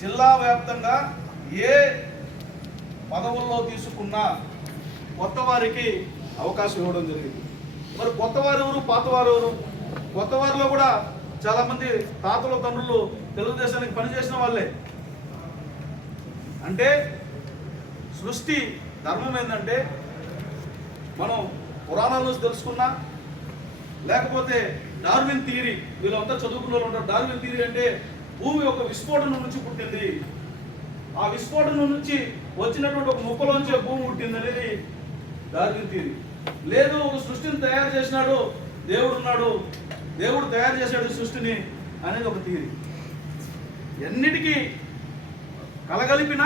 జిల్లా వ్యాప్తంగా ఏ పదవుల్లో తీసుకున్నా కొత్త వారికి అవకాశం ఇవ్వడం జరిగింది. మరి కొత్త వారు ఎవరు, పాత వారు ఎవరు? కొత్త వారిలో కూడా చాలా మంది తాతలు తండ్రులు తెలుగుదేశానికి పనిచేసిన వాళ్ళే. అంటే సృష్టి ధర్మం ఏంటంటే మనం పురాణాల నుంచి తెలుసుకున్నా, లేకపోతే డార్విన్ థియరీ, వీళ్ళంతా చదువుకున్న వాళ్ళు ఉంటారు. డార్విన్ థియరీ అంటే భూమి ఒక విస్ఫోటనం నుంచి పుట్టింది, ఆ విస్ఫోటనం నుంచి వచ్చినటువంటి ఒక ముక్కలోంచి భూమి పుట్టింది అనేది డార్విన్ థియరీ. లేదు ఒక సృష్టిని తయారు చేసినాడు దేవుడు ఉన్నాడు, దేవుడు తయారు చేశాడు సృష్టిని అనేది ఒక థియరీ. ఎన్నిటికీ కలగలిపిన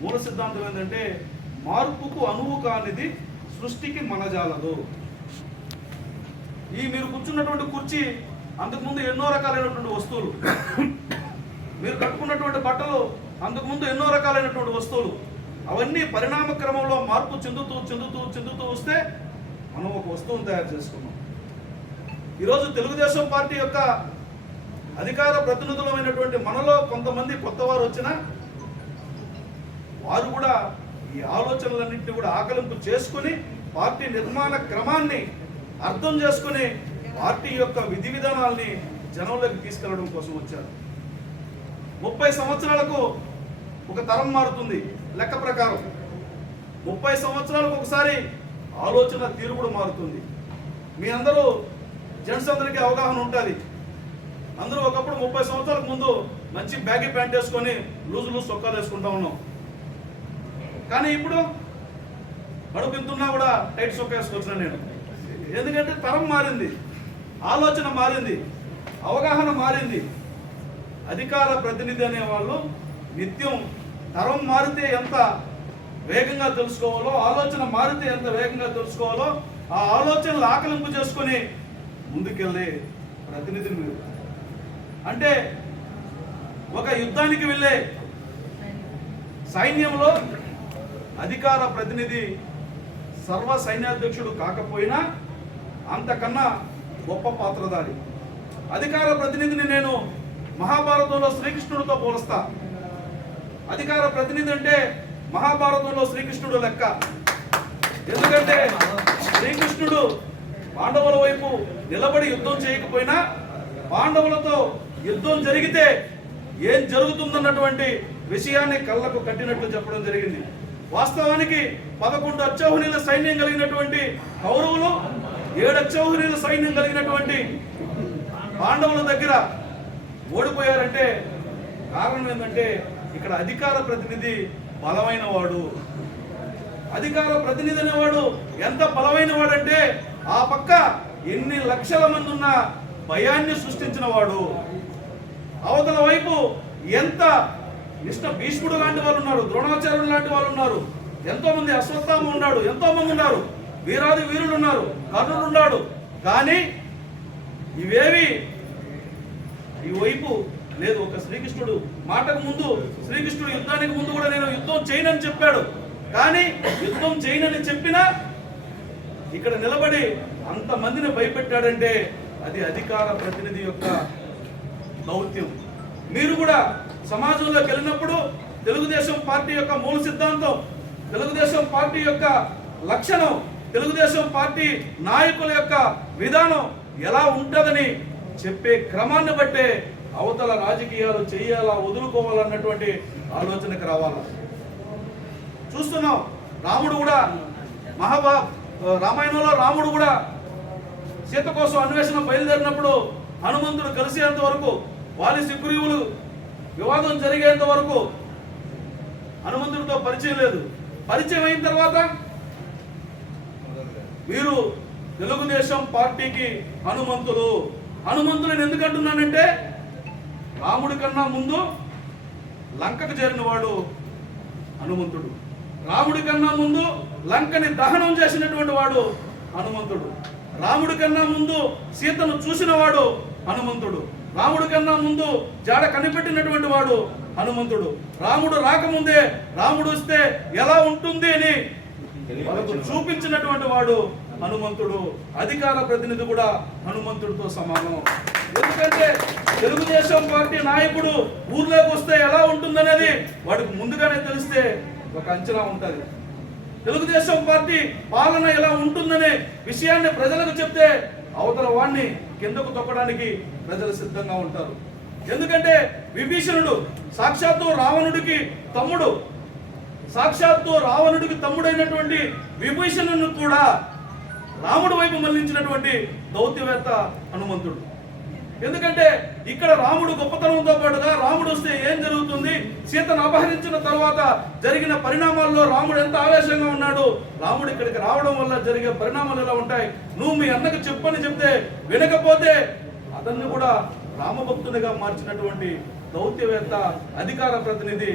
మూల సిద్ధాంతం ఏంటంటే మార్పుకు అనువు కానిది సృష్టికి మనజాలదు. ఈ మీరు కూర్చున్నటువంటి కుర్చీ అంతకుముందు ఎన్నో రకాలైనటువంటి వస్తువులు, మీరు కట్టుకున్నటువంటి బట్టలు అంతకుముందు ఎన్నో రకాలైనటువంటి వస్తువులు, అవన్నీ పరిణామ క్రమంలో మార్పు చెందుతూ చెందుతూ చెందుతూ వస్తే మనం ఒక వస్తువును తయారు చేసుకున్నాం. ఈరోజు తెలుగుదేశం పార్టీ యొక్క అధికార ప్రతినిధులమైనటువంటి మనలో కొంతమంది కొత్త వారు వచ్చినా వారు కూడా ఈ ఆలోచనలన్నింటినీ కూడా ఆకలింపు చేసుకుని పార్టీ నిర్మాణ క్రమాన్ని అర్థం చేసుకుని పార్టీ యొక్క విధి విధానాల్ని జనంలోకి తీసుకెళ్లడం కోసం వచ్చారు. 30 సంవత్సరాలకు ఒక తరం మారుతుంది లెక్క ప్రకారం. 30 సంవత్సరాలకు ఒకసారి ఆలోచన తీరు కూడా మారుతుంది. మీ అందరూ జెంట్స్ అందరికీ అవగాహన ఉంటుంది. అందరూ ఒకప్పుడు 30 సంవత్సరాలకు ముందు మంచి బ్యాగీ ప్యాంట్ వేసుకొని లూజ్ సొక్కాలు వేసుకుంటా ఉన్నాం. కానీ ఇప్పుడు కడుపు ఇంతున్నా కూడా టైట్ సొక్క వేసుకొచ్చిన నేను. ఎందుకంటే తరం మారింది, ఆలోచన మారింది, అవగాహన మారింది. అధికార ప్రతినిధి అనేవాళ్ళు నిత్యం తరం మారితే ఎంత వేగంగా తెలుసుకోవాలో, ఆలోచన మారితే ఎంత వేగంగా తెలుసుకోవాలో ఆ ఆలోచనలు ఆకలింపు చేసుకొని ముందుకెళ్ళే ప్రతినిధిని మీరు. అంటే ఒక యుద్ధానికి వెళ్ళే సైన్యంలో అధికార ప్రతినిధి సర్వ సైన్యాధ్యక్షుడు కాకపోయినా అంతకన్నా గొప్ప పాత్రధారి. అధికార ప్రతినిధిని నేను మహాభారతంలో శ్రీకృష్ణుడితో పోలుస్తా. అధికార ప్రతినిధి అంటే మహాభారతంలో శ్రీకృష్ణుడు లెక్క. ఎందుకంటే శ్రీకృష్ణుడు పాండవుల వైపు నిలబడి యుద్ధం చేయకపోయినా పాండవులతో యుద్ధం జరిగితే ఏం జరుగుతుందన్నటువంటి విషయాన్ని కళ్ళకు కట్టినట్లు చెప్పడం జరిగింది. వాస్తవానికి 11 అక్షౌహిణీల సైన్యం కలిగినటువంటి కౌరవులు 7 అక్షౌహిణీల సైన్యం కలిగినటువంటి పాండవుల దగ్గర ఓడిపోయారంటే కారణం ఏంటంటే ఇక్కడ అధికార ప్రతినిధి బలమైన వాడు. అధికార ప్రతినిధి అనేవాడు ఎంత బలమైన వాడంటే ఆ పక్క ఎన్ని లక్షల మంది ఉన్న భయాన్ని సృష్టించిన వాడు. అవతల వైపు ఎంత భీష్ముడు లాంటి వాళ్ళు ఉన్నారు, ద్రోణాచార్యులు లాంటి వాళ్ళు ఉన్నారు, ఎంతో మంది అశ్వత్థామ ఉన్నాడు, ఎంతో మంది ఉన్నారు, వీరాది వీరులు ఉన్నారు, కర్ణుడు ఉన్నాడు. కానీ ఇవేవి ఈ వైపు లేదు. ఒక శ్రీకృష్ణుడు మాటకు ముందు, శ్రీకృష్ణుడు యుద్ధానికి ముందు కూడా నేను యుద్ధం చేయనని చెప్పాడు. కానీ యుద్ధం చేయనని చెప్పినా ఇక్కడ నిలబడి అంతమందిని భయపెట్టాడంటే అది అధికార ప్రతినిధి యొక్క దౌత్యం. మీరు కూడా సమాజంలోకి వెళ్ళినప్పుడు తెలుగుదేశం పార్టీ యొక్క మూల సిద్ధాంతం, తెలుగుదేశం పార్టీ యొక్క లక్షణం, తెలుగుదేశం పార్టీ నాయకుల యొక్క విధానం ఎలా ఉంటుందని చెప్పే క్రమాన్ని బట్టే అవతల రాజకీయాలు చేయాలా వదులుకోవాలన్నటువంటి ఆలోచనకు రావాలా. చూస్తున్నాం, రాముడు కూడా రామాయణంలో రాముడు కూడా సీత కోసం అన్వేషణ బయలుదేరినప్పుడు హనుమంతుడు కలిసేంత వరకు, వాలి సుగ్రీవులు వివాదం జరిగేంత వరకు హనుమంతుడితో పరిచయం లేదు. పరిచయం అయిన తర్వాత వీరు తెలుగుదేశం పార్టీకి హనుమంతులను ఎందుకంటున్నానంటే రాముడి కన్నా ముందు లంకకు చేరిన వాడు హనుమంతుడు. రాముడి కన్నా ముందు లంకని దహనం చేసినటువంటి వాడు హనుమంతుడు. రాముడి కన్నా ముందు సీతను చూసిన వాడు హనుమంతుడు. రాముడి కన్నా ముందు జాడ కనిపెట్టినటువంటి వాడు హనుమంతుడు. రాముడు రాకముందే రాముడు వస్తే ఎలా ఉంటుంది అని వాళ్ళకు చూపించినటువంటి వాడు హనుమంతుడు, అధికార ప్రతినిధి కూడా హనుమంతుడితో సమానం. ఎందుకంటే తెలుగుదేశం పార్టీ నాయకుడు ఊర్లోకి వస్తే ఎలా ఉంటుందనేది వాడికి ముందుగానే తెలిస్తే ఒక అంచనా ఉంటుంది. తెలుగుదేశం పార్టీ పాలన ఎలా ఉంటుందనే విషయాన్ని ప్రజలకు చెప్తే అవతల వాడిని కిందకు తొక్కడానికి ప్రజలు సిద్ధంగా ఉంటారు. ఎందుకంటే విభీషణుడు సాక్షాత్తు రావణుడికి తమ్ముడైనటువంటి విభీషణుని కూడా రాముడి వైపు మళ్లించినటువంటి దౌత్యవేత్త హనుమంతుడు. ఎందుకంటే ఇక్కడ రాముడు గొప్పతనంతో పాటుగా రాముడు వస్తే ఏం జరుగుతుంది, సీతను అపహరించిన తర్వాత జరిగిన పరిణామాల్లో రాముడు ఎంత ఆవేశంగా ఉన్నాడు, రాముడు ఇక్కడికి రావడం వల్ల జరిగే పరిణామాలు ఎలా ఉంటాయి, నువ్వు మీ అన్నకు చెప్పని చెప్తే వినకపోతే అతన్ని కూడా రామభక్తునిగా మార్చినటువంటి దౌత్యవేత్త, అధికార ప్రతినిధి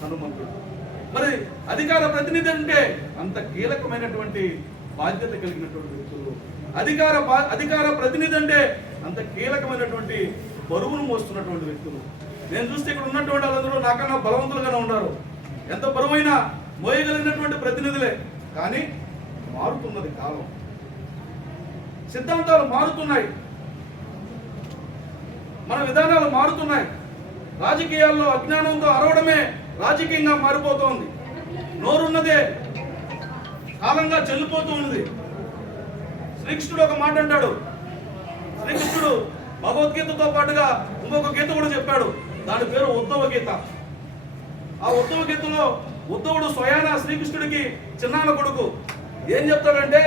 హనుమంతుడు. మరి అధికార ప్రతినిధి అంటే అంత కీలకమైనటువంటి బాధ్యత కలిగినటువంటి వ్యక్తులు. అధికార ప్రతినిధి అంటే అంత కీలకమైనటువంటి బరువును మోస్తున్నటువంటి వ్యక్తులు. నేను చూస్తే ఇక్కడ ఉన్నటువంటి వాళ్ళందరూ నాకన్నా బలవంతులుగానే ఉన్నారు. ఎంత బరువైనా మోయగలిగినటువంటి ప్రతినిధులే. కానీ మారుతున్నది కాలం, సిద్ధాంతాలు మారుతున్నాయి, మన విధానాలు మారుతున్నాయి. రాజకీయాల్లో అజ్ఞానంతో అరవడమే రాజకీయంగా మారిపోతోంది. నోరున్నదే కాలంగా చెల్లిపోతూ ఉన్నది. శ్రీకృష్ణుడు ఒక మాట అంటాడు. శ్రీకృష్ణుడు భగవద్గీతతో పాటుగా ఇంకొక గీత కూడా చెప్పాడు. దాని పేరు ఉద్ధవ గీత. ఆ ఉద్ధవ గీతలో ఉద్ధవుడు స్వయాన శ్రీకృష్ణుడికి చిన్నాన్న కొడుకు ఏం చెప్తాడంటే,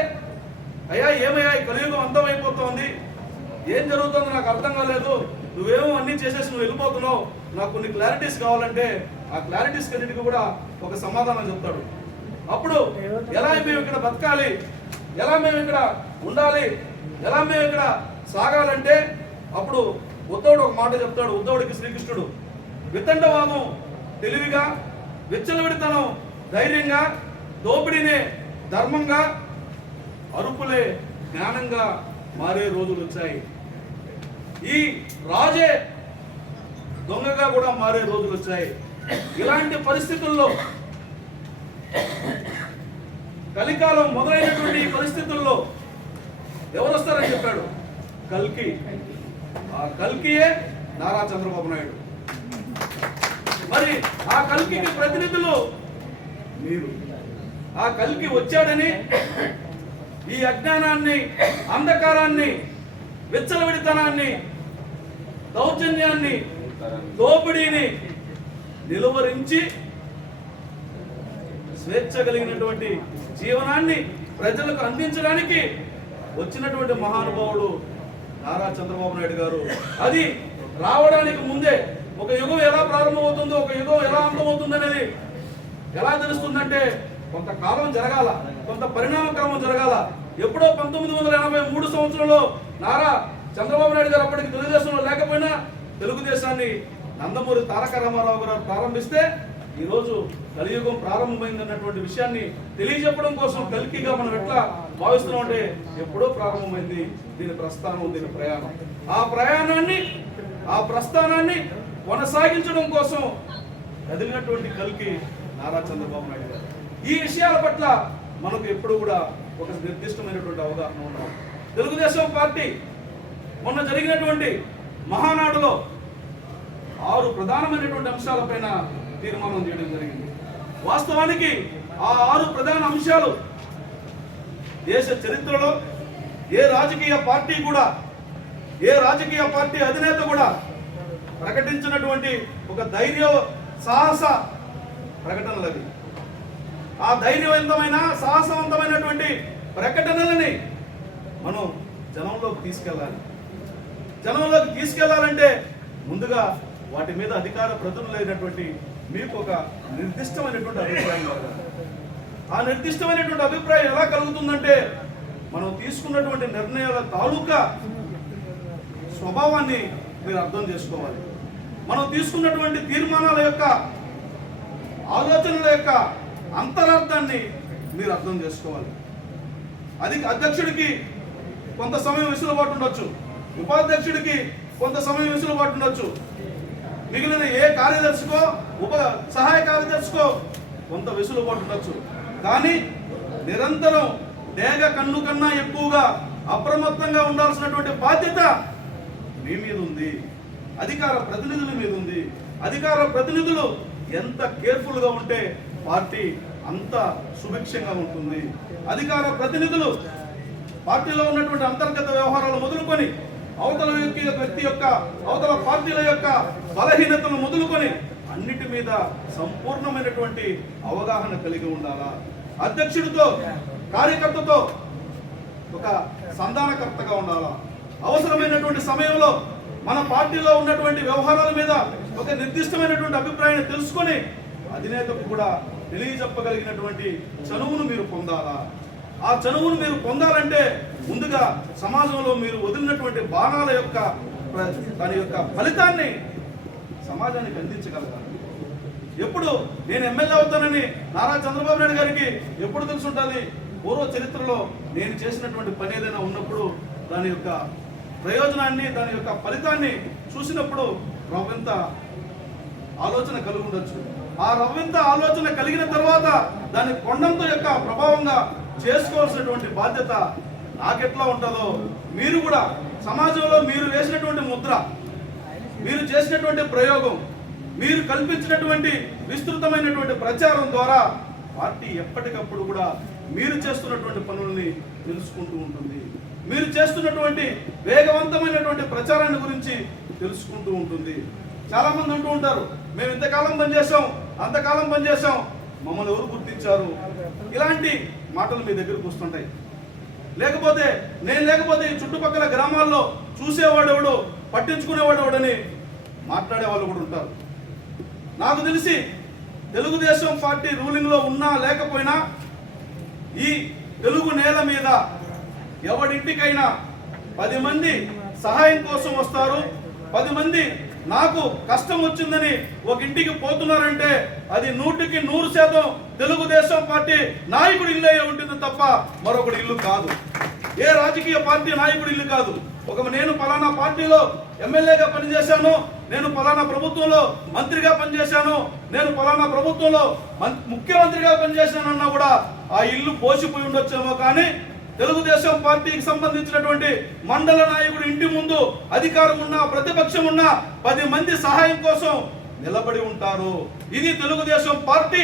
అయ్యా ఏమయ్యా ఈ కలియుగం అంతమైపోతోంది, ఏం జరుగుతుందో నాకు అర్థం కాలేదు, నువ్వేమో అన్ని చేసేసి నువ్వు వెళ్ళిపోతున్నావు, నాకు కొన్ని క్లారిటీస్ కావాలంటే ఆ క్లారిటీస్ అన్నిటికీ కూడా ఒక సమాధానం చెప్తాడు. అప్పుడు ఎలా మేము ఇక్కడ బతకాలి, ఎలా మేము ఇక్కడ ఉండాలి, ఎలా మేము ఇక్కడ సాగాలంటే అప్పుడు ఉద్ధవుడు ఒక మాట చెప్తాడు. ఉద్ధవుడికి శ్రీకృష్ణుడు వితండవాదం తెలివిగా, విచ్చలవిడితనం ధైర్యంగా, దోపిడీనే ధర్మంగా, అరుపులే జ్ఞానంగా మారే రోజులు వచ్చాయి. ఈ రాజే దొంగగా కూడా మారే రోజులు వచ్చాయి. ఇలాంటి పరిస్థితుల్లో, కలికాలం మొదలైనటువంటి ఈ పరిస్థితుల్లో ఎవరు వస్తారని చెప్పాడు? కల్కి. ఆ కల్కియే నారా చంద్రబాబు నాయుడు. మరి ఆ కల్కికి ప్రతినిధులు మీరు. ఆ కల్కి వచ్చాడని ఈ అజ్ఞానాన్ని, అంధకారాన్ని, విచ్చలవిడితనాన్ని, దౌర్జన్యాన్ని, దోపిడీని నిలువరించి స్వేచ్ఛ కలిగినటువంటి జీవనాన్ని ప్రజలకు అందించడానికి వచ్చినటువంటి మహానుభావుడు నారా చంద్రబాబు నాయుడు గారు. అది రావడానికి ముందే ఒక యుగం ఎలా ప్రారంభమవుతుందో, ఒక యుగం ఎలా అంతమవుతుంది అనేది ఎలా తెలుస్తుందంటే కొంతకాలం జరగాల, కొంత పరిణామ క్రమం జరగాల. ఎప్పుడో 1983 సంవత్సరంలో నారా చంద్రబాబు నాయుడు గారు అప్పటికి తెలుగుదేశంలో లేకపోయినా తెలుగుదేశాన్ని నందమూరి తారక రామారావు గారు ప్రారంభిస్తే ఈరోజు కలియుగం ప్రారంభమైందన్నటువంటి విషయాన్ని తెలియజెప్పడం కోసం కల్కిగా మనం ఎట్లా భావిస్తున్నాం అంటే ఎప్పుడో ప్రారంభమైంది దీని ప్రస్థానం, దీని ప్రయాణం. ఆ ప్రయాణాన్ని, ఆ ప్రస్థానాన్ని కొనసాగించడం కోసం కదిలినటువంటి కల్కి నారా చంద్రబాబు నాయుడు గారు. ఈ విషయాల పట్ల మనకు ఎప్పుడు కూడా ఒక నిర్దిష్టమైనటువంటి అవగాహన ఉండాలి. తెలుగుదేశం పార్టీ మొన్న జరిగినటువంటి మహానాడులో 6 ప్రధానమైనటువంటి అంశాలపైన తీర్మానం చేయడం జరిగింది. వాస్తవానికి ఆ 6 ప్రధాన అంశాలు దేశ చరిత్రలో ఏ రాజకీయ పార్టీ కూడా, ఏ రాజకీయ పార్టీ అధినేత కూడా ప్రకటించినటువంటి ఒక ధైర్య సాహస ప్రకటనలు అవి. ఆ ధైర్యవంతమైన, సాహసవంతమైనటువంటి ప్రకటనలని మనం జనంలోకి తీసుకెళ్లాలంటే ముందుగా వాటి మీద అధికార ప్రతినిధులైనటువంటి మీకు ఒక నిర్దిష్టమైనటువంటి అభిప్రాయం కలగాలి. ఆ నిర్దిష్టమైనటువంటి అభిప్రాయం ఎలా కలుగుతుందంటే మనం తీసుకున్నటువంటి నిర్ణయాల తాలూకా స్వభావాన్ని మీరు అర్థం చేసుకోవాలి. మనం తీసుకున్నటువంటి తీర్మానాల యొక్క, ఆలోచనల యొక్క అంతరార్థాన్ని మీరు అర్థం చేసుకోవాలి. అది అధ్యక్షుడికి కొంత సమయం వెసులుబాటు ఉండొచ్చు, ఉపాధ్యక్షుడికి కొంత సమయం వెసులుబాటు ఉండొచ్చు, మిగిలిన ఏ కార్యదర్శికో సహాయ కార్యదర్శికో కొంత వెసులుబాటు ఉండొచ్చు. కానీ నిరంతరం డేగ కన్ను కన్నా ఎక్కువగా అప్రమత్తంగా ఉండాల్సినటువంటి బాధ్యత మీ మీద ఉంది, అధికార ప్రతినిధుల మీద ఉంది. అధికార ప్రతినిధులు ఎంత కేర్ఫుల్గా ఉంటే పార్టీ అంత సుభిక్షంగా ఉంటుంది. అధికార ప్రతినిధులు పార్టీలో ఉన్నటువంటి అంతర్గత వ్యవహారాలు మొదలుకొని అవతల వ్యక్తి యొక్క అవతల పార్టీల యొక్క బలహీనతలు మొదలుకొని అన్నిటి మీద సంపూర్ణమైనటువంటి అవగాహన కలిగి ఉండాలా. అధ్యక్షుడితో కార్యకర్తతో ఒక సంధానకర్తగా ఉండాలా. అవసరమైనటువంటి సమయంలో మన పార్టీలో ఉన్నటువంటి వ్యవహారాల మీద ఒక నిర్దిష్టమైనటువంటి అభిప్రాయాన్ని తెలుసుకొని అధినేతకు కూడా తెలియజెప్పగలిగినటువంటి చనువును మీరు పొందాలా. ఆ చనువును మీరు పొందాలంటే ముందుగా సమాజంలో మీరు వదిలినటువంటి బాణాల యొక్క దాని యొక్క ఫలితాన్ని సమాజానికి అందించగలగాలి. ఎప్పుడు నేను ఎమ్మెల్యే అవుతానని నారా చంద్రబాబు నాయుడు గారికి ఎప్పుడు తెలుసుంటుంది? పూర్వ చరిత్రలో నేను చేసినటువంటి పని ఏదైనా ఉన్నప్పుడు దాని యొక్క ప్రయోజనాన్ని దాని యొక్క ఫలితాన్ని చూసినప్పుడు రవ్వంత ఆలోచన కలిగి ఉండొచ్చు. ఆ రవ్వంత ఆలోచన కలిగిన తర్వాత దాన్ని కొండంత యొక్క ప్రభావంగా చేసుకోవాల్సినటువంటి బాధ్యత నాకెట్లా ఉంటుందో మీరు కూడా సమాజంలో మీరు వేసినటువంటి ముద్ర, మీరు చేసినటువంటి ప్రయోగం, మీరు కల్పించినటువంటి విస్తృతమైనటువంటి ప్రచారం ద్వారా పార్టీ ఎప్పటికప్పుడు కూడా మీరు చేస్తున్నటువంటి పనుల్ని తెలుసుకుంటూ ఉంటుంది. మీరు చేస్తున్నటువంటి వేగవంతమైనటువంటి ప్రచారాన్ని గురించి తెలుసుకుంటూ ఉంటుంది. చాలా మంది అంటూ ఉంటారు, మేము ఇంతకాలం పనిచేసాం, అంతకాలం పనిచేసాం, మమ్మల్ని ఎవరు గుర్తించారు? ఇలాంటి మాటలు మీ దగ్గరకు వస్తుంటాయి. లేకపోతే నేను లేకపోతే ఈ చుట్టుపక్కల గ్రామాల్లో చూసేవాడెవడు, పట్టించుకునేవాడెవడని మాట్లాడే వాళ్ళు కూడా ఉంటారు. నాకు తెలిసి తెలుగుదేశం పార్టీ రూలింగ్లో ఉన్నా లేకపోయినా ఈ తెలుగు నేల మీద ఎవడింటికైనా 10 మంది సహాయం కోసం వస్తారు. 10 మంది నాకు కష్టం వచ్చిందని ఒక ఇంటికి పోతున్నారంటే అది 100కి 100% తెలుగుదేశం పార్టీ నాయకుడి ఇల్లు అయి ఉంటుంది తప్ప మరొకటి ఇల్లు కాదు. ఏ రాజకీయ పార్టీ నాయకుడి ఇల్లు కాదు. నేను పలానా పార్టీలో ఎమ్మెల్యేగా పనిచేశాను, నేను పలానా ప్రభుత్వంలో మంత్రిగా పనిచేశాను, నేను పలానా ప్రభుత్వంలో ముఖ్యమంత్రిగా పనిచేశానన్నా కూడా ఆ ఇల్లు పోసిపోయి ఉండొచ్చేమో, కానీ తెలుగుదేశం పార్టీకి సంబంధించినటువంటి మండల నాయకుడు ఇంటి ముందు అధికారం ఉన్నా ప్రతిపక్షం ఉన్నా 10 మంది సహాయం కోసం నిలబడి ఉంటారు. ఇది తెలుగుదేశం పార్టీ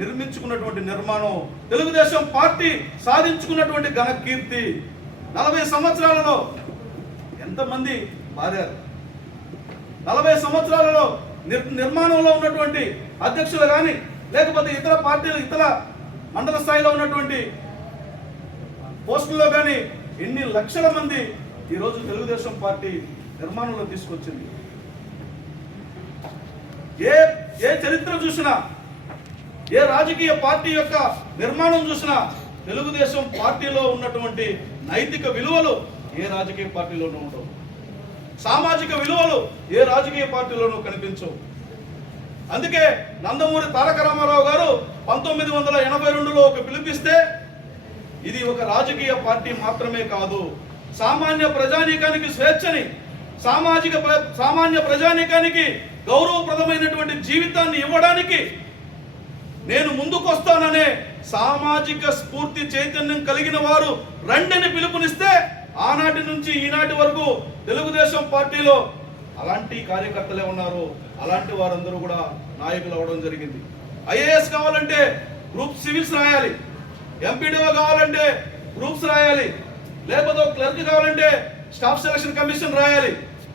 నిర్మించుకున్నటువంటి నిర్మాణం, తెలుగుదేశం పార్టీ సాధించుకున్నటువంటి ఘన కీర్తి. 40 సంవత్సరాలలో ఎంతమంది మారారు? 40 సంవత్సరాలలో నిర్మాణంలో ఉన్నటువంటి అధ్యక్షులు కానీ లేకపోతే ఇతర పార్టీలు ఇతర మండల స్థాయిలో ఉన్నటువంటి పోస్టుల్లో కానీ ఎన్ని లక్షల మంది ఈరోజు తెలుగుదేశం పార్టీ నిర్మాణంలో తీసుకొచ్చింది. ఏ చరిత్ర చూసినా, ఏ రాజకీయ పార్టీ యొక్క నిర్మాణం చూసినా తెలుగుదేశం పార్టీలో ఉన్నటువంటి నైతిక విలువలు ఏ రాజకీయ పార్టీలోనూ ఉండవు. సామాజిక విలువలు ఏ రాజకీయ పార్టీలోనూ కనిపించవు. అందుకే నందమూరి తారక రామారావు గారు 1982లో ఒక పిలుపిస్తే ఇది ఒక రాజకీయ పార్టీ మాత్రమే కాదు, సామాన్య ప్రజానీకానికి స్వేచ్ఛని, సామాన్య ప్రజానీకానికి గౌరవప్రదమైనటువంటి జీవితాన్ని ఇవ్వడానికి నేను ముందుకొస్తాననే సామాజిక స్ఫూర్తి చైతన్యం కలిగిన వారు రండిని పిలుపునిస్తే ఆనాటి నుంచి ఈనాటి వరకు తెలుగుదేశం పార్టీలో అలాంటి కార్యకర్తలే ఉన్నారు. అలాంటి వారందరూ కూడా నాయకులు అవ్వడం జరిగింది. ఐఏఎస్ కావాలంటే గ్రూప్ సివిల్స్ రాయాలి, ఎంపీడీఓ కావాలంటే గ్రూప్స్ రాయాలి, లేకపోతే క్లర్క్ కావాలంటే స్టాఫ్ సెలక్షన్ కమిషన్ రాయాలి.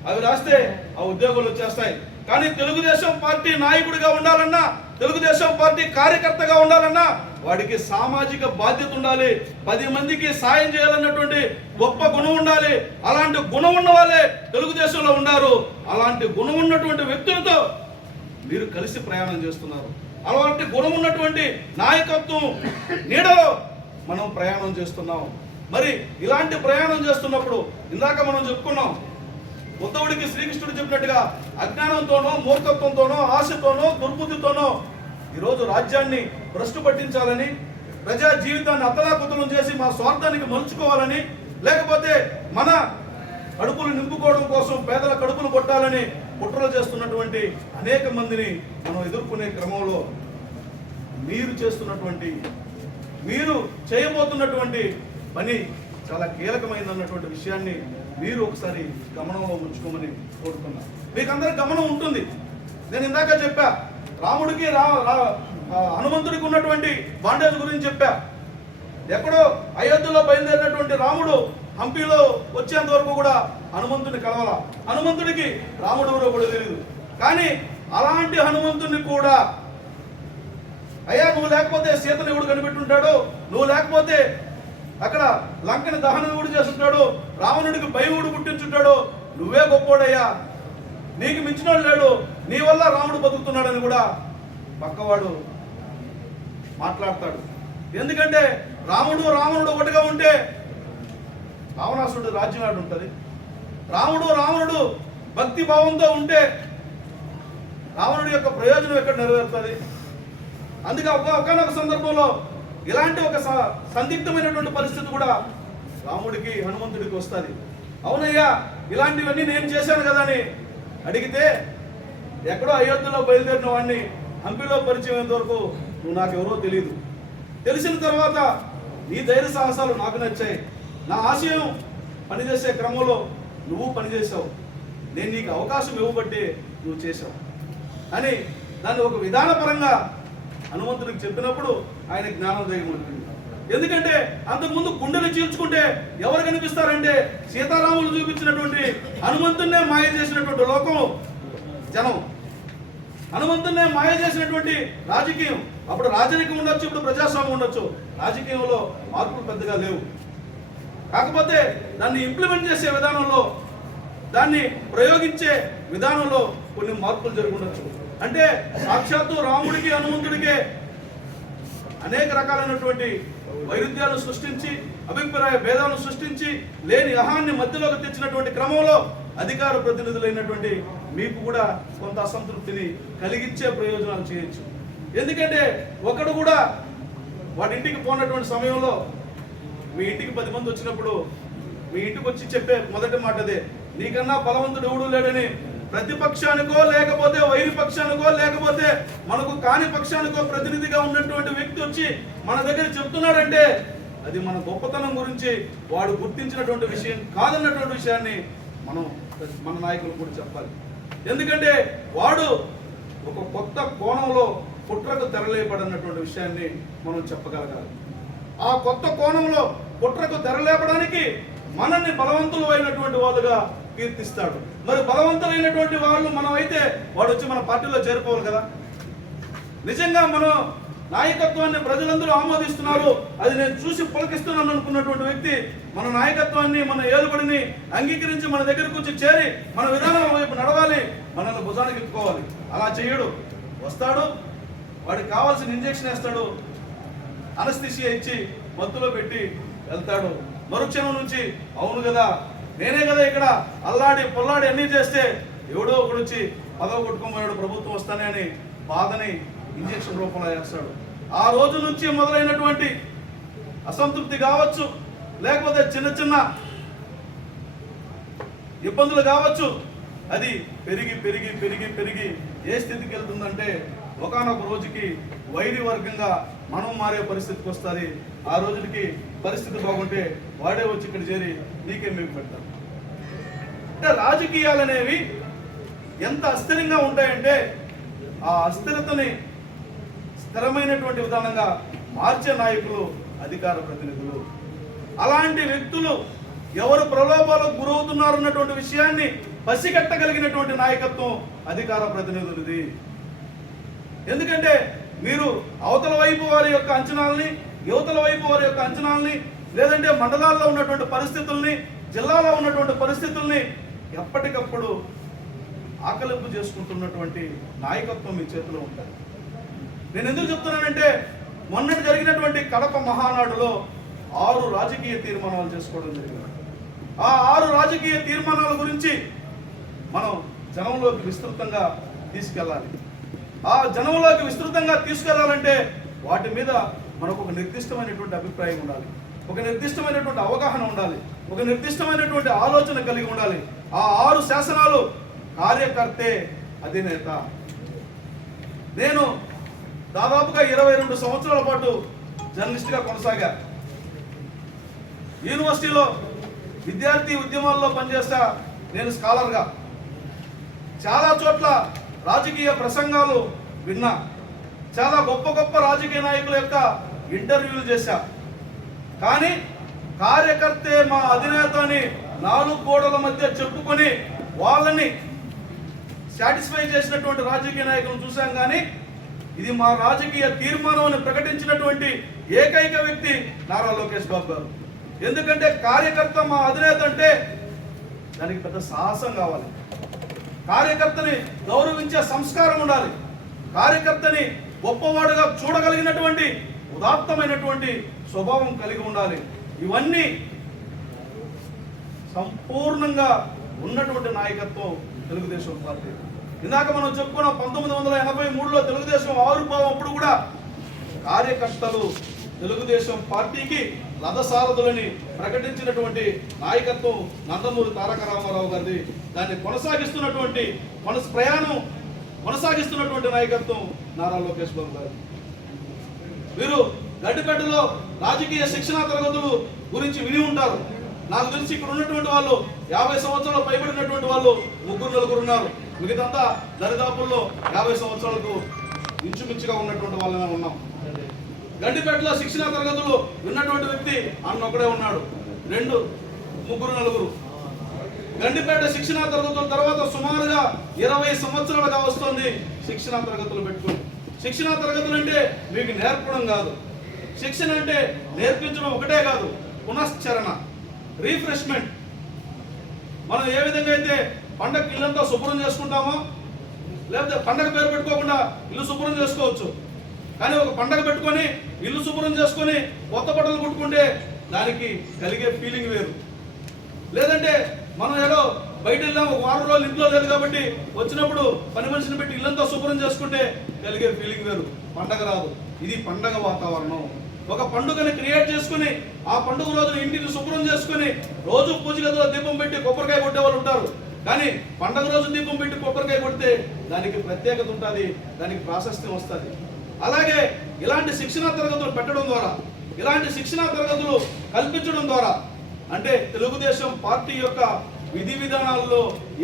అవి రాస్తే ఆ ఉద్యోగాలు వచ్చేస్తాయి. కానీ తెలుగుదేశం పార్టీ నాయకుడిగా ఉండాలన్నా, తెలుగుదేశం పార్టీ కార్యకర్తగా ఉండాలన్నా వాడికి సామాజిక బాధ్యత ఉండాలి, 10 మందికి సాయం చేయాలన్నటువంటి గొప్ప గుణం ఉండాలి. అలాంటి గుణం ఉన్న వాళ్ళే తెలుగుదేశంలో ఉన్నారు. అలాంటి గుణం ఉన్నటువంటి వ్యక్తులతో మీరు కలిసి ప్రయాణం చేస్తున్నారు. అలాంటి గుణం ఉన్నటువంటి నాయకత్వం నీడలో మనం ప్రయాణం చేస్తున్నాం. మరి ఇలాంటి ప్రయాణం చేస్తున్నప్పుడు ఇందాక మనం చెప్పుకున్నాం, ఉద్ధవుడికి శ్రీకృష్ణుడు చెప్పినట్టుగా అజ్ఞానంతోనో, మూర్ఖత్వంతోనో, ఆశతోనో, దుర్బుద్ధితోనో ఈరోజు రాజ్యాన్ని భ్రష్టు పట్టించాలని, ప్రజా జీవితాన్ని అతలాకుతలం చేసి మా స్వార్థానికి మలుచుకోవాలని, లేకపోతే మన కడుపులు నింపుకోవడం కోసం పేదల కడుపులు కొట్టాలని కుట్రలు చేస్తున్నటువంటి అనేక మందిని మనం ఎదుర్కొనే క్రమంలో మీరు చేస్తున్నటువంటి మీరు చేయబోతున్నటువంటి పని చాలా కీలకమైనటువంటి విషయాన్ని మీరు ఒకసారి గమనంలో ఉంచుకోమని కోరుతున్నాను. మీకు అందరికి గమనం ఉంటుంది. నేను ఇందాక చెప్పా, రాముడికి హనుమంతుడికి ఉన్నటువంటి బాండేజ్ గురించి చెప్పా. ఎక్కడో అయోధ్యలో బయలుదేరినటువంటి రాముడు హంపీలో వచ్చేంత వరకు కూడా హనుమంతుడిని కలవాల. హనుమంతుడికి రాముడు ఎవరో కూడా తెలియదు. కానీ అలాంటి హనుమంతుడిని కూడా, అయ్యా నువ్వు లేకపోతే సీతను ఎవడు కనిపెట్టుంటాడు, నువ్వు లేకపోతే అక్కడ లంకని దహనం ఎవడు చేస్తుంటాడు, రావణుడికి భయం ఎవడు పుట్టించుంటాడు, నువ్వే గొప్పోడయ్యా, నీకు మించినోడు లేడు, నీ వల్ల రాముడు బతుకుతున్నాడని కూడా పక్కవాడు మాట్లాడతాడు. ఎందుకంటే రావణుడు ఒకటిగా ఉంటే రావణాసుడు రాజ్యం ఆడు ఉంటుంది. రావణుడు భక్తి భావంతో ఉంటే రావణుడి యొక్క ప్రయోజనం ఎక్కడ నెరవేరుతుంది? అందుకే ఒకనొక సందర్భంలో ఇలాంటి ఒక సందిగ్ధమైనటువంటి పరిస్థితి కూడా రాముడికి హనుమంతుడికి వస్తుంది. అవునయ్యా ఇలాంటివన్నీ నేను చేశాను కదా అని అడిగితే, ఎక్కడో అయోధ్యలో బయలుదేరిన వాడిని హంపీలో పరిచయం వరకు నువ్వు నాకెవరో తెలియదు. తెలిసిన తర్వాత నీ ధైర్య సాహసాలు నాకు నచ్చాయి, నా ఆశయం పనిచేసే క్రమంలో నువ్వు పనిచేసావు, నేను నీకు అవకాశం ఇవ్వబట్టి నువ్వు చేసావు అని దాన్ని ఒక విధానపరంగా హనుమంతుడికి చెప్పినప్పుడు ఆయన జ్ఞానోదయం ఉంటుంది. ఎందుకంటే అంతకుముందు గుండెలు చీల్చుకుంటే ఎవరు కనిపిస్తారంటే సీతారాములు చూపించినటువంటి హనుమంతున్నే మాయ చేసినటువంటి లోకం జనం, హనుమంతున్నే మాయ చేసినటువంటి రాజకీయం. అప్పుడు రాజకీయం ఉండొచ్చు, ఇప్పుడు ప్రజాస్వామ్యం ఉండొచ్చు, రాజకీయంలో మార్పులు పెద్దగా లేవు. కాకపోతే దాన్ని ఇంప్లిమెంట్ చేసే విధానంలో, దాన్ని ప్రయోగించే విధానంలో కొన్ని మార్పులు జరుగుండొచ్చు. అంటే సాక్షాత్తు రాముడికి హనుమంతుడికే అనేక రకాలైనటువంటి వైరుధ్యాలు సృష్టించి, అభిప్రాయ భేదాలను సృష్టించి, లేని అహాన్ని మధ్యలోకి తెచ్చినటువంటి క్రమంలో అధికార ప్రతినిధులైనటువంటి మీకు కూడా కొంత అసంతృప్తిని కలిగించే ప్రయోజనాలు చేయొచ్చు. ఎందుకంటే ఒకడు కూడా వాడి ఇంటికి పోయినటువంటి సమయంలో మీ ఇంటికి 10 మంది వచ్చినప్పుడు మీ ఇంటికి వచ్చి చెప్పే మొదటి మాట అదే, నీకన్నా బలవంతుడు ఎవడూ లేడని. ప్రతిపక్షానికో లేకపోతే వైరి పక్షానికో లేకపోతే మనకు కాని పక్షానికో ప్రతినిధిగా ఉన్నటువంటి వ్యక్తి వచ్చి మన దగ్గర చెప్తున్నాడంటే అది మన గొప్పతనం గురించి వాడు గుర్తించినటువంటి విషయం కాదన్నటువంటి విషయాన్ని మన నాయకులు కూడా చెప్పాలి. ఎందుకంటే వాడు ఒక కొత్త కోణంలో కుట్రకు తెరలేపడన్నటువంటి విషయాన్ని మనం చెప్పగలగాలి. ఆ కొత్త కోణంలో కుట్రకు తెరలేపడానికి మనల్ని బలవంతులు అయినటువంటి వాళ్ళుగా కీర్తిస్తాడు. మరి బలవంతులైనటువంటి వాళ్ళు మనం అయితే వాడు వచ్చి మన పార్టీలో చేరిపోవాలి కదా. నిజంగా మనం నాయకత్వాన్ని ప్రజలందరూ ఆమోదిస్తున్నారు, అది నేను చూసి పులకిస్తున్నాను అనుకున్నటువంటి వ్యక్తి మన నాయకత్వాన్ని, మన ఏలుబడిని అంగీకరించి మన దగ్గరకు వచ్చి చేరి మన విధానం వైపు నడవాలి, మనల్ని భుజానికి ఎత్తుకోవాలి. అలా చేయడు. వస్తాడు, వాడికి కావాల్సిన ఇంజెక్షన్ వేస్తాడు, అనస్థిషియా ఇచ్చి మత్తులో పెట్టి వెళ్తాడు. మరుక్షణం నుంచి అవును కదా, నేనే కదా ఇక్కడ అల్లాడి పొల్లాడి అన్నీ చేస్తే ఎవడో ఒకడు వచ్చి పదవి కొట్టుకోమన్నాడు ప్రభుత్వం వస్తానే అని బాధని ఇంజెక్షన్ రూపంలో వేస్తాడు. ఆ రోజు నుంచి మొదలైనటువంటి అసంతృప్తి కావచ్చు, లేకపోతే చిన్న చిన్న ఇబ్బందులు కావచ్చు, అది పెరిగి పెరిగి పెరిగి పెరిగి ఏ స్థితికి వెళ్తుందంటే ఒకనొక రోజుకి వైరి వర్గంగా మనం మారే పరిస్థితికి వస్తుంది. ఆ రోజుకి పరిస్థితి బాగుంటే వాడే వచ్చి ఇక్కడ చేరి నీకే మీకు పెడతారు. అంటే రాజకీయాలు అనేవి ఎంత అస్థిరంగా ఉంటాయంటే ఆ అస్థిరతని స్థిరమైనటువంటి విధానంగా మార్చే నాయకులు అధికార ప్రతినిధులు. అలాంటి వ్యక్తులు ఎవరు ప్రలోభాలకు గురవుతున్నారు అన్నటువంటి విషయాన్ని పసిగట్టగలిగినటువంటి నాయకత్వం అధికార ప్రతినిధులది. ఎందుకంటే మీరు అవతల వైపు వారి యొక్క అంచనాలని, యువతల వైపు వారి యొక్క అంచనాలని, లేదంటే మండలాల్లో ఉన్నటువంటి పరిస్థితుల్ని, జిల్లాలో ఉన్నటువంటి పరిస్థితుల్ని ఎప్పటికప్పుడు ఆకలింపు చేసుకుంటున్నటువంటి నాయకత్వం మీ చేతిలో ఉంటుంది. నేను ఎందుకు చెప్తున్నానంటే మొన్నటి జరిగినటువంటి కడప మహానాడులో 6 రాజకీయ తీర్మానాలు చేసుకోవడం జరిగింది. ఆ 6 రాజకీయ తీర్మానాల గురించి మనం జనంలోకి విస్తృతంగా తీసుకెళ్ళాలి. ఆ జనంలోకి విస్తృతంగా తీసుకెళ్లాలంటే వాటి మీద మనకు ఒక నిర్దిష్టమైనటువంటి అభిప్రాయం ఉండాలి, ఒక నిర్దిష్టమైనటువంటి అవగాహన ఉండాలి, ఒక నిర్దిష్టమైనటువంటి ఆలోచన కలిగి ఉండాలి. ఆ 6 శాసనాలు కార్యకర్తే అధినేత. నేను దాదాపుగా 22 సంవత్సరాల పాటు జర్నలిస్ట్గా కొనసాగా. యూనివర్సిటీలో విద్యార్థి ఉద్యమాల్లో పనిచేస్తా నేను స్కాలర్గా. చాలా చోట్ల రాజకీయ ప్రసంగాలు విన్నా. చాలా గొప్ప గొప్ప రాజకీయ నాయకుల యొక్క ఇంటర్వ్యూలు చేశా. కానీ కార్యకర్తే మా అధినేత అని 4 గోడల మధ్య చెప్పుకొని వాళ్ళని సాటిస్ఫై చేసినటువంటి రాజకీయ నాయకులను చూశాం. కానీ ఇది మా రాజకీయ తీర్మానం అని ప్రకటించినటువంటి ఏకైక వ్యక్తి నారా లోకేష్ బాబు గారు. ఎందుకంటే కార్యకర్త మా అధినేత అంటే దానికి పెద్ద సాహసం కావాలి. కార్యకర్తని గౌరవించే సంస్కారం ఉండాలి. కార్యకర్తని గొప్పవాడుగా చూడగలిగినటువంటి ఉదాత్తమైనటువంటి స్వభావం కలిగి ఉండాలి. ఇవన్నీ సంపూర్ణంగా ఉన్నటువంటి నాయకత్వం తెలుగుదేశం పార్టీ. ఇందాక మనం చెప్పుకున్న 1983లో తెలుగుదేశం ఆవిర్భావం అప్పుడు కూడా కార్యకర్తలు తెలుగుదేశం పార్టీకి రథసారథులని ప్రకటించినటువంటి నాయకత్వం నందమూరి తారక రామారావు గారిది. దాన్ని కొనసాగిస్తున్నటువంటి నాయకత్వం నారా లోకేష్ బాబు గారు. మీరు గడ్డిపేటలో రాజకీయ శిక్షణా తరగతులు గురించి విని ఉంటారు. నాకు తెలిసి ఇక్కడ ఉన్నటువంటి వాళ్ళు 50 సంవత్సరాలు పైబడినటువంటి వాళ్ళు 3-4 ఉన్నారు. మిగతా దరిదాపుల్లో 50 సంవత్సరాలకు ఇంచుమించుగా ఉన్నటువంటి వాళ్ళనే ఉన్నాం. గడ్డిపేటలో శిక్షణా తరగతులు విన్నటువంటి వ్యక్తి అన్న ఒకడే ఉన్నాడు. 3-4 గండిపేట శిక్షణా తరగతుల తర్వాత సుమారుగా 20 సంవత్సరాలుగా వస్తుంది శిక్షణా తరగతులు పెట్టుకుని. శిక్షణా తరగతులు అంటే మీకు నేర్పడం కాదు. శిక్షణ అంటే నేర్పించడం ఒకటే కాదు, పునశ్చరణ, రీఫ్రెష్మెంట్. మనం ఏ విధంగా అయితే పండగ ఇల్లంతా శుభ్రం చేసుకుంటామో, లేకపోతే పండగ పేరు పెట్టుకోకుండా ఇల్లు శుభ్రం చేసుకోవచ్చు. కానీ ఒక పండగ పెట్టుకొని ఇల్లు శుభ్రం చేసుకొని కొత్త బట్టలు కుట్టుకుంటే దానికి కలిగే ఫీలింగ్ వేరు. లేదంటే మనం ఏదో బయట వెళ్ళాం, ఒక వారం రోజులు ఇంట్లో లేదు కాబట్టి వచ్చినప్పుడు పని మనిషిని పెట్టి ఇల్లంతా శుభ్రం చేసుకుంటే కలిగే ఫీలింగ్ వేరు. పండగ రాదు. ఇది పండగ వాతావరణం. ఒక పండుగని క్రియేట్ చేసుకుని ఆ పండుగ రోజున ఇంటిని శుభ్రం చేసుకుని రోజు పూజ గదిలో దీపం పెట్టి కొబ్బరికాయ కొట్టే వాళ్ళు ఉంటారు. కానీ పండగ రోజు దీపం పెట్టి కొబ్బరికాయ కొడితే దానికి ప్రత్యేకత ఉంటుంది, దానికి ప్రాశస్త్యం వస్తుంది. అలాగే ఇలాంటి శిక్షణా తరగతులు పెట్టడం ద్వారా, ఇలాంటి శిక్షణా తరగతులు కల్పించడం ద్వారా, అంటే తెలుగుదేశం పార్టీ యొక్క విధి విధానాల్లో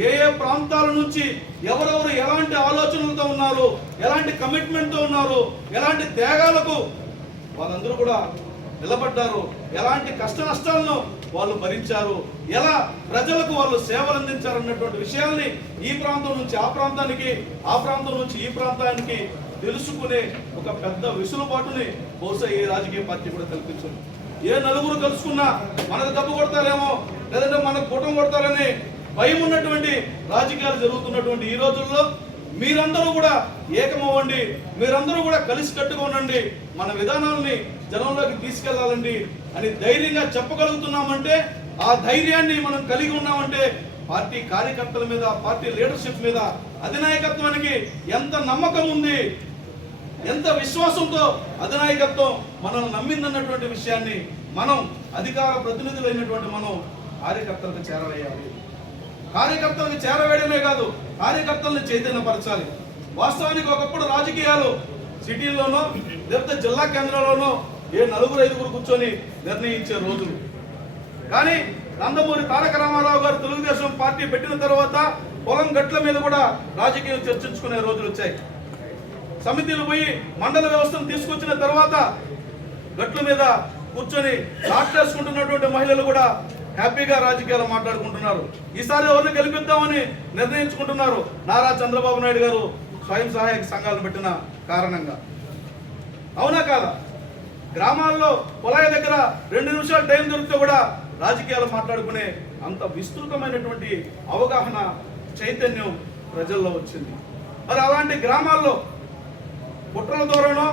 ఏ ప్రాంతాల నుంచి ఎవరెవరు ఎలాంటి ఆలోచనలతో ఉన్నారు, ఎలాంటి కమిట్మెంట్తో ఉన్నారు, ఎలాంటి త్యాగాలకు వాళ్ళందరూ కూడా నిలబడ్డారు, ఎలాంటి కష్ట నష్టాలను వాళ్ళు భరించారు, ఎలా ప్రజలకు వాళ్ళు సేవలు అందించారు అన్నటువంటి విషయాల్ని ఈ ప్రాంతం నుంచి ఆ ప్రాంతానికి, ఆ ప్రాంతం నుంచి ఈ ప్రాంతానికి తెలుసుకునే ఒక పెద్ద వెసులుబాటుని బహుశా ఏ రాజకీయ పార్టీ కూడా కల్పించారు. ఏ నలుగురు కలుసుకున్నా మనకు దెబ్బ కొడతారేమో, లేదంటే మనకు కూటమి కొడతారని భయం ఉన్నటువంటి రాజకీయాలు జరుగుతున్నటువంటి ఈ రోజుల్లో మీరందరూ కూడా ఏకమవ్వండి, మీరందరూ కూడా కలిసి కట్టుగా ఉండండి, మన విధానాలని జనంలోకి తీసుకెళ్లాలండి అని ధైర్యంగా చెప్పగలుగుతున్నామంటే, ఆ ధైర్యాన్ని మనం కలిగి ఉన్నామంటే పార్టీ కార్యకర్తల మీద, పార్టీ లీడర్షిప్ మీద, అధినాయకత్వానికి ఎంత నమ్మకం ఉంది, ఎంత విశ్వాసంతో అధినాయకత్వం మనల్ని నమ్మిందన్నటువంటి విషయాన్ని మనం అధికార ప్రతినిధులైనటువంటి మనం కార్యకర్తలకు చేరవేయాలి. కార్యకర్తలకు చేరవేయడమే కాదు, కార్యకర్తలను చైతన్యపరచాలి. వాస్తవానికి ఒకప్పుడు రాజకీయాలు సిటీల్లోనో లేకపోతే జిల్లా కేంద్రాల్లోనో ఏ 4-5 కూర్చొని నిర్ణయించే రోజులు. కానీ నందమూరి తారక రామారావు గారు తెలుగుదేశం పార్టీ పెట్టిన తర్వాత పొలం గట్ల మీద కూడా రాజకీయం చర్చించుకునే రోజులు వచ్చాయి. సమితిలు పోయి మండల వ్యవస్థను తీసుకొచ్చిన తర్వాత గట్ల మీద కూర్చొని లాక్టేసుకుంటున్నటువంటి మహిళలు కూడా హ్యాపీగా రాజకీయాలు మాట్లాడుకుంటున్నారు. ఈసారి ఎవరిని గెలిపిద్దామని నిర్ణయించుకుంటున్నారు. నారా చంద్రబాబు నాయుడు గారు స్వయం సహాయక సంఘాలను పెట్టిన కారణంగా. అవునా కాదా? గ్రామాల్లో పొలాల దగ్గర 2 నిమిషాలు టైం దొరికితే కూడా రాజకీయాలు మాట్లాడుకునే అంత విస్తృతమైనటువంటి అవగాహన, చైతన్యం ప్రజల్లో వచ్చింది. మరి అలాంటి గ్రామాల్లో కుట్రల ద్వారానో,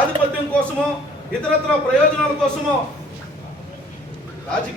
ఆధిపత్యం కోసమో, ఇతరత్ర ప్రయోజనాల కోసమో రాజకీయ